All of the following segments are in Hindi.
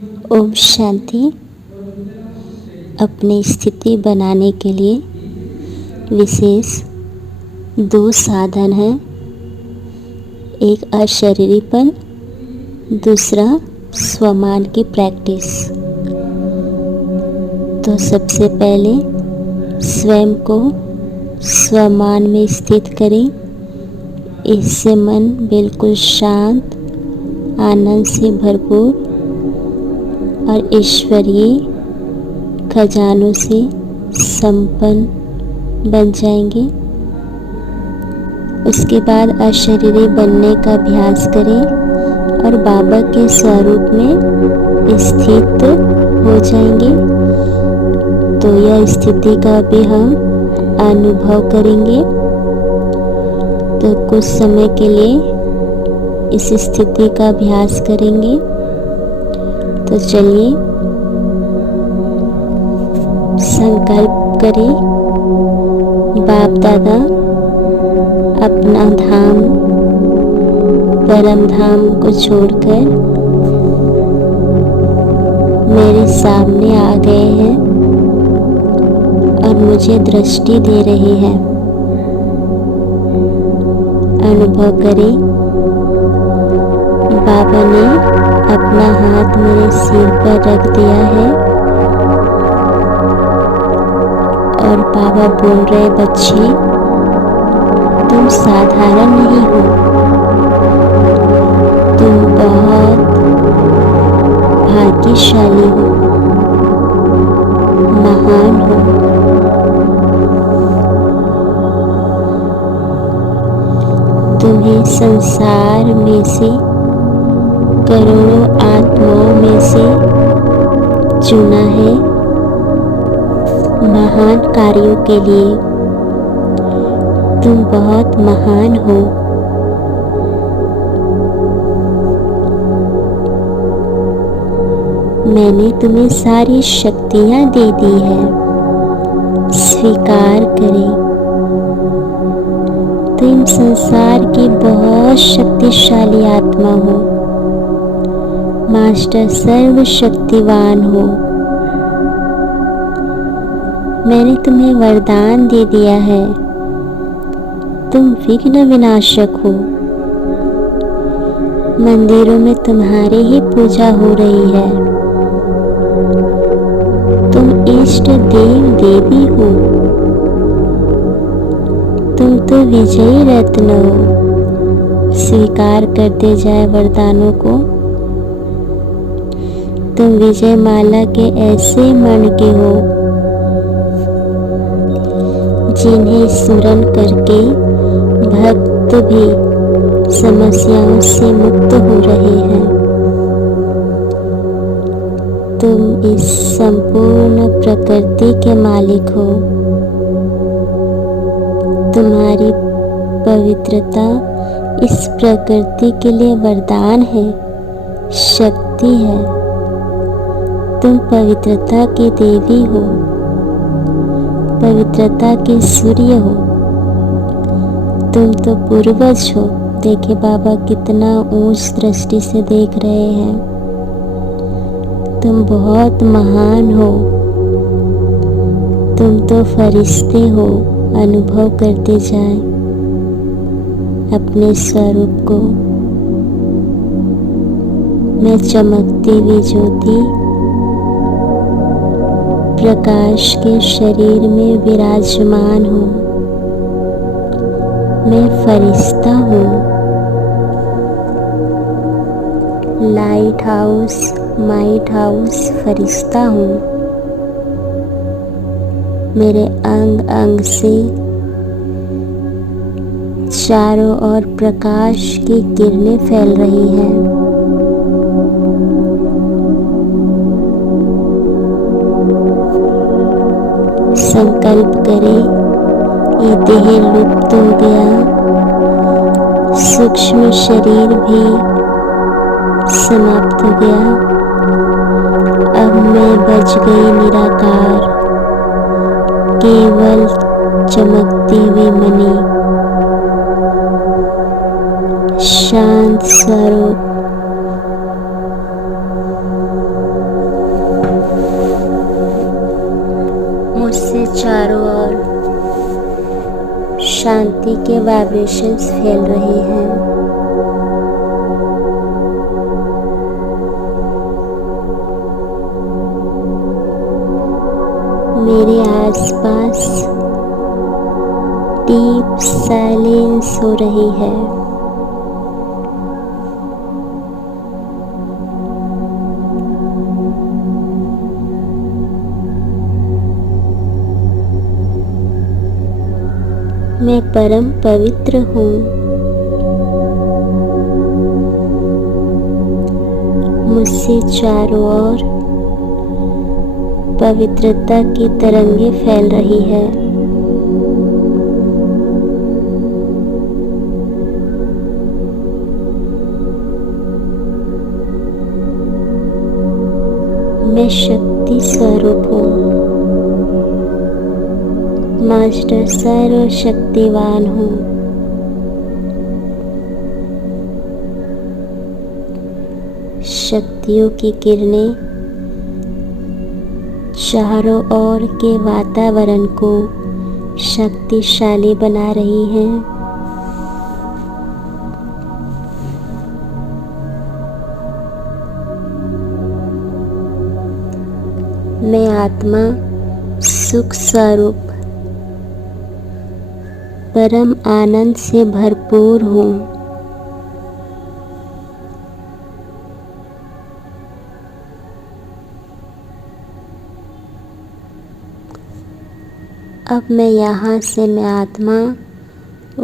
ओम शांति। अपनी स्थिति बनाने के लिए विशेष 2 साधन हैं। एक अशरीरीपन, दूसरा स्वमान की प्रैक्टिस। तो सबसे पहले स्वयं को स्वमान में स्थित करें। इससे मन बिल्कुल शांत, आनंद से भरपूर और ईश्वरीय खजानों से संपन्न बन जाएंगे। उसके बाद अशरीरी बनने का अभ्यास करें और बाबा के स्वरूप में स्थित हो जाएंगे। तो यह स्थिति का भी हम अनुभव करेंगे। तो कुछ समय के लिए इस स्थिति का अभ्यास करेंगे। तो चलिए संकल्प करें, बाप दादा अपना धाम, परम धाम को छोड़कर मेरे सामने आ गए हैं और मुझे दृष्टि दे रहे हैं। अनुभव करें, बाबा ने अपना हाथ मेरे सिर पर रख दिया है और बाबा बोल रहे, बच्चे तुम साधारण नहीं हो, तुम बहुत भाग्यशाली हो, महान हो। तुम्हें संसार में से करोड़ों आत्माओं में से चुना है महान कार्यों के लिए। तुम बहुत महान हो। मैंने तुम्हें सारी शक्तियां दे दी है, स्वीकार करें। तुम संसार की बहुत शक्तिशाली आत्मा हो, मास्टर सर्वशक्तिवान हो। मैंने तुम्हें वरदान दे दिया है, तुम विघ्न विनाशक हो। मंदिरों में तुम्हारी ही पूजा हो रही है। तुम इष्ट देव देवी हो। तुम तो विजयी रत्न हो। स्वीकार करते जाए वरदानों को। तुम विजय माला के ऐसे मण के हो जिन्हें स्मरण करके भक्त भी समस्याओं से मुक्त हो रहे हैं। तुम इस संपूर्ण प्रकृति के मालिक हो। तुम्हारी पवित्रता इस प्रकृति के लिए वरदान है, शक्ति है। तुम पवित्रता की देवी हो, पवित्रता के सूर्य हो। तुम तो पूर्वज हो। देखिए बाबा कितना ऊंच दृष्टि से देख रहे हैं। तुम बहुत महान हो। तुम तो फरिश्ते हो। अनुभव करते जाएं अपने स्वरूप को। मैं चमकती हुई ज्योति प्रकाश के शरीर में विराजमान हूँ। मैं फरिश्ता हूँ। लाइट हाउस, माइट हाउस फरिश्ता हूँ। मेरे अंग अंग से चारों ओर प्रकाश की किरणें फैल रही हैं। संकल्प करें, ये देह लुप्त हो गया, सूक्ष्म शरीर भी समाप्त हो गया। अब मैं बच गई निराकार, केवल चमकती हुई मणि, शांत स्वरूप। चारों ओर शांति के वाइब्रेशंस फैल रहे हैं। मेरे आसपास डीप साइलेंस हो रही है। मैं परम पवित्र हूँ। मुझसे चारों ओर पवित्रता की तरंगे फैल रही है। मैं शक्ति स्वरूप हूँ। मास्टर सर्वशक्तिवान हूँ। शक्तियों की किरणें चारों ओर के वातावरण को शक्तिशाली बना रही हैं। मैं आत्मा सुख स्वरूप परम आनंद से भरपूर हूँ। अब मैं यहाँ से मैं आत्मा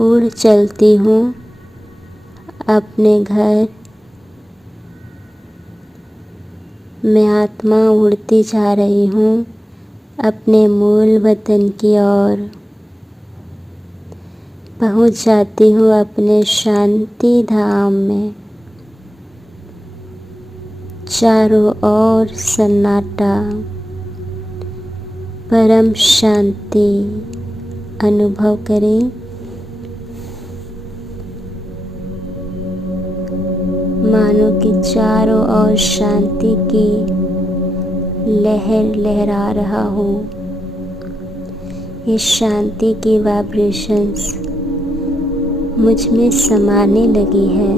उड़ चलती हूँ अपने घर। मैं आत्मा उड़ती जा रही हूँ अपने मूल वतन की ओर। पहुँच जाती हूँ अपने शांति धाम में। चारों ओर सन्नाटा, परम शांति अनुभव करें। मानो कि चारों ओर शांति की लहर लहरा रहा हो। ये शांति की वाइब्रेशंस मुझ में समाने लगी है।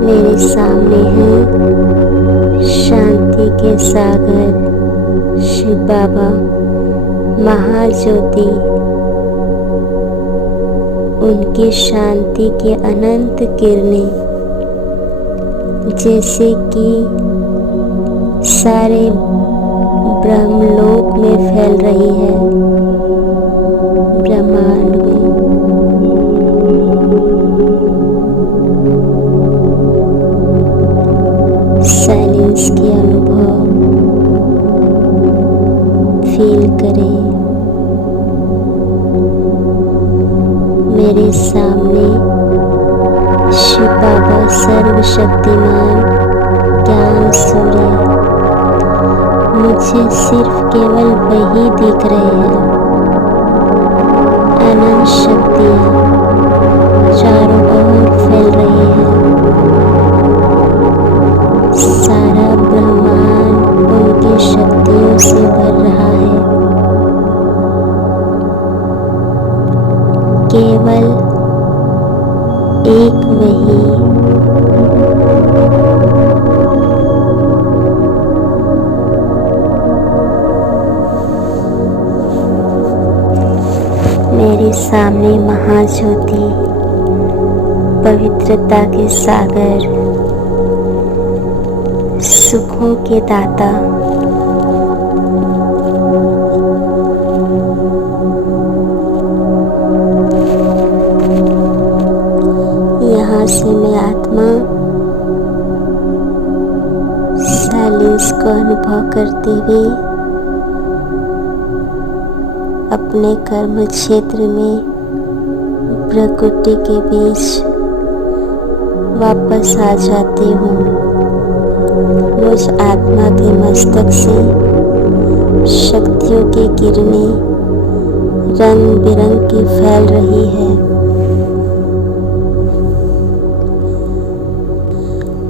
मेरे सामने है शांति के सागर शिव बाबा महाज्योति। उनकी शांति की अनंत किरणें जैसे कि सारे ब्रह्मलोक में फैल रही है, ब्रह्मांड में। साइलेंस की अनुभव फील करें। मेरे सामने शिव बाबा सर्वशक्तिमान ज्ञान सूर्य मुझे सिर्फ केवल वही दिख रहे हैं। अनंत शक्तियाँ चारों ओर फैल रही हैं। सारा ब्रह्मांड उनकी शक्तियों से भर रहा है। केवल एक वही मेरे सामने महाज्योति पवित्रता के सागर, सुखों के दाता, यहाँ से मैं आत्मा साइलेंस को अनुभव करते हुए अपने कर्म क्षेत्र में प्रकृति के बीच वापस आ जाती हूँ। मुझ आत्मा के मस्तक से शक्तियों की किरणें रंग बिरंग की फैल रही है।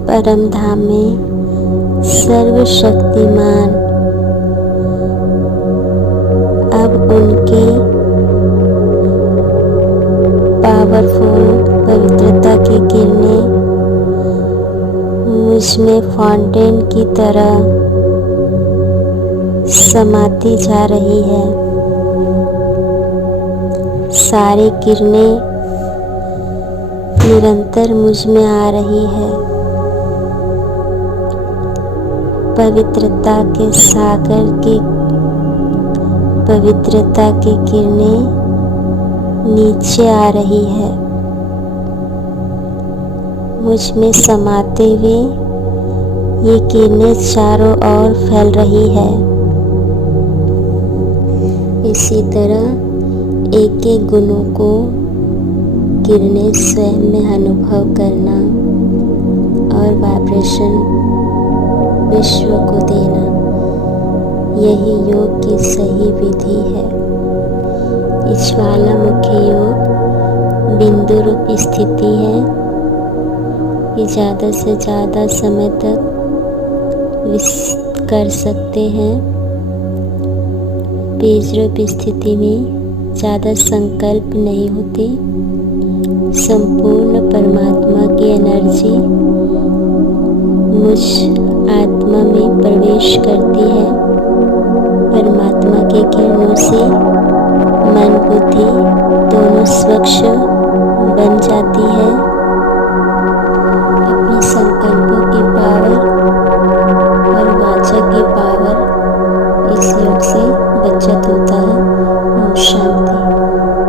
परम धाम में सर्वशक्तिमान अब उनके पावरफुल पवित्रता की किरणें मुझ में फाउंटेन की तरह समाती जा रही है। सारी किरणें निरंतर मुझ में आ रही है। पवित्रता के सागर की पवित्रता की किरणें नीचे आ रही है। मुझ में समाते हुए ये किरणें चारों ओर फैल रही है। इसी तरह एक एक गुणों को किरणें स्वयं में अनुभव करना और वाइब्रेशन विश्व को देना, यही योग की सही विधि है। ज्वालामुखी योग बिंदु रूप स्थिति है। ये ज़्यादा से ज़्यादा समय तक कर सकते हैं। बीज रूप स्थिति में ज़्यादा संकल्प नहीं होते। संपूर्ण परमात्मा की एनर्जी मुझ आत्मा में प्रवेश करती है। परमात्मा के किरणों से मन बुद्धि दोनों स्वच्छ बन जाती है। अपने संकल्पों की पावर और वाचा की पावर इस योग से बचत होता है। ओम शांति।